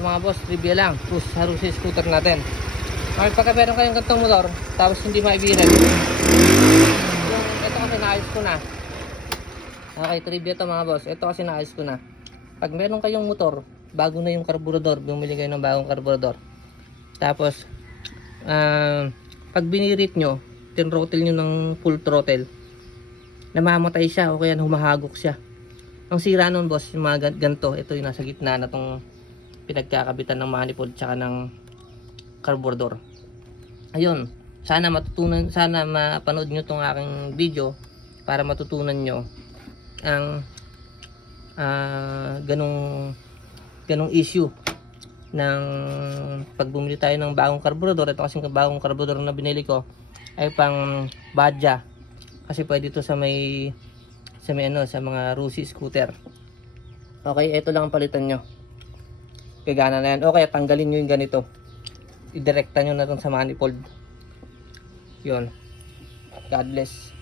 Mga boss, trivia lang sa Rusi scooter natin. Okay, pagka meron kayong gantong motor tapos hindi maibiran, ito kasi naayos ko na. Okay, trivia to mga boss. Ito kasi naayos ko na. Pag meron kayong motor, bago na yung karburador, bumili kayo ng bagong karburador. Tapos pag binirit nyo, tinrottle nyo ng full throttle, namamatay siya o kaya humahagok siya. Ang sira nun boss, yung mga ganito, ito yung nasa gitna na tong pinagkakabitan ng manifold tsaka ng carburetor. Ayun, sana mapanood nyo tong aking video para matutunan nyo ang ganong issue ng pag bumili tayo ng bagong carburetor. Ito kasi bagong carburetor na binili ko ay pang badya, kasi pwede ito sa mga Rusi scooter. Okay, ito lang ang palitan nyo. Kagana na yan. Okay, tanggalin nyo yung ganito. Idirekta nyo na ito sa manifold. Yun. God bless.